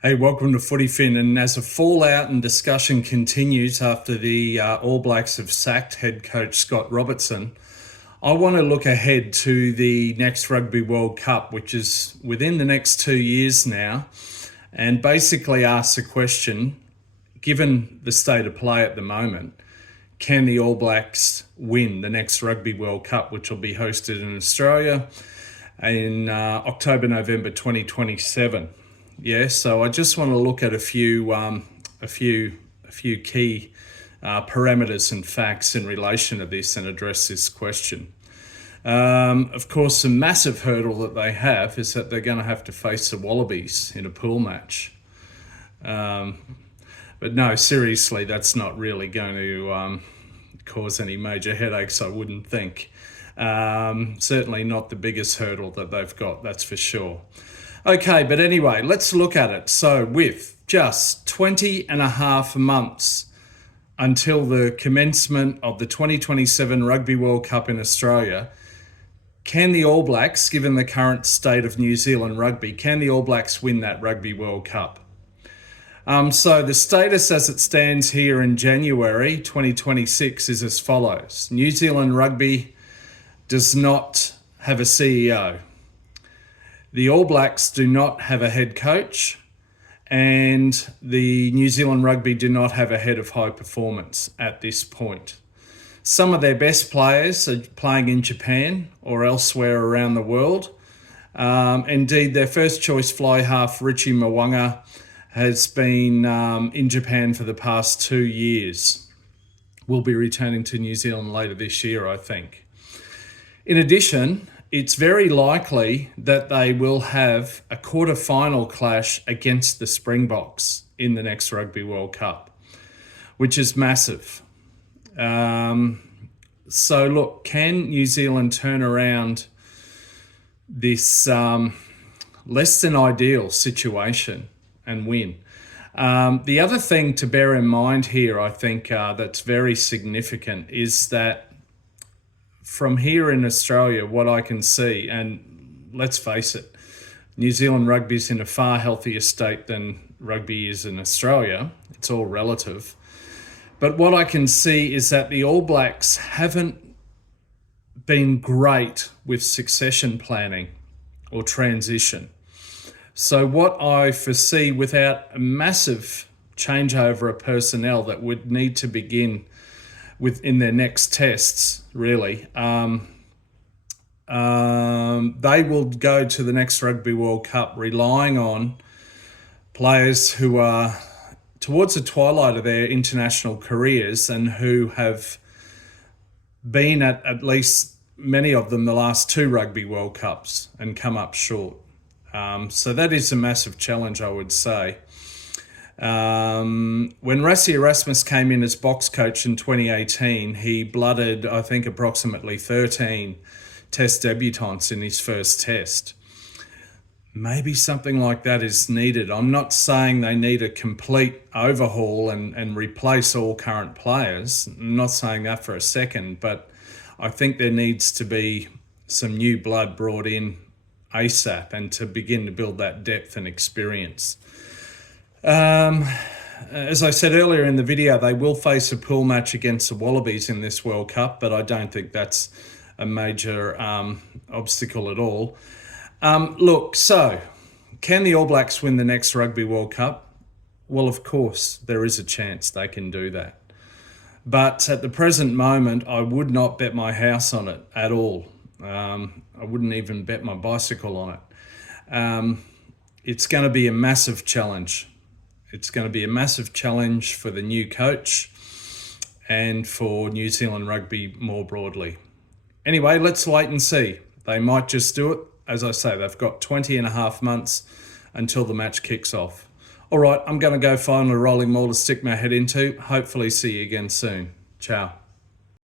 Hey, welcome to Footy Fin. And as a fallout and discussion continues after the All Blacks have sacked head coach Scott Robertson, I want to look ahead to the next Rugby World Cup, which is within the next 2 years now, and basically ask the question, given the state of play at the moment, can the All Blacks win the next Rugby World Cup, which will be hosted in Australia in October, November 2027? Yeah, so I just want to look at a few key parameters and facts in relation to this and address this question. Of course, the massive hurdle that they have is that they're going to have to face the Wallabies in a pool match. But no, seriously, that's not really going to cause any major headaches, I wouldn't think. Certainly not the biggest hurdle that they've got, that's for sure. Okay, but anyway, let's look at it. So with just 20 and a half months until the commencement of the 2027 Rugby World Cup in Australia, can the All Blacks, given the current state of New Zealand rugby, can the All Blacks win that Rugby World Cup? So the status as it stands here in January 2026 is as follows. New Zealand rugby does not have a CEO. The All Blacks do not have a head coach, and the New Zealand rugby do not have a head of high performance at this point. Some of their best players are playing in Japan or elsewhere around the world. Indeed, their first choice fly half, Richie Mwanga, has been in Japan for the past 2 years. Will be returning to New Zealand later this year, I think. In addition, it's very likely that they will have a quarter-final clash against the Springboks in the next Rugby World Cup, which is massive. So look, can New Zealand turn around this less than ideal situation and win? The other thing to bear in mind here, I think, that's very significant is that from here in Australia, what I can see, and let's face it, New Zealand rugby is in a far healthier state than rugby is in Australia. It's all relative. But what I can see is that the All Blacks haven't been great with succession planning or transition. So what I foresee, without a massive changeover of personnel that would need to begin within their next tests, really, they will go to the next Rugby World Cup relying on players who are towards the twilight of their international careers and who have been at least many of them the last 2 Rugby World Cups and come up short. So that is a massive challenge, I would say. When Rassie Erasmus came in as box coach in 2018, he blooded, I think, approximately 13 test debutants in his first test. Maybe something like that is needed. I'm not saying they need a complete overhaul and replace all current players. I'm not saying that for a second, but I think there needs to be some new blood brought in ASAP and to begin to build that depth and experience. As I said earlier in the video, they will face a pool match against the Wallabies in this World Cup, but I don't think that's a major obstacle at all. Look, so can the All Blacks win the next Rugby World Cup? Well, of course, there is a chance they can do that. But at the present moment, I would not bet my house on it at all. I wouldn't even bet my bicycle on it. It's going to be a massive challenge. It's going to be a massive challenge for the new coach and for New Zealand rugby more broadly. Anyway, let's wait and see. They might just do it. As I say, they've got 20 and a half months until the match kicks off. All right, I'm going to go find a rolling maul to stick my head into. Hopefully see you again soon. Ciao.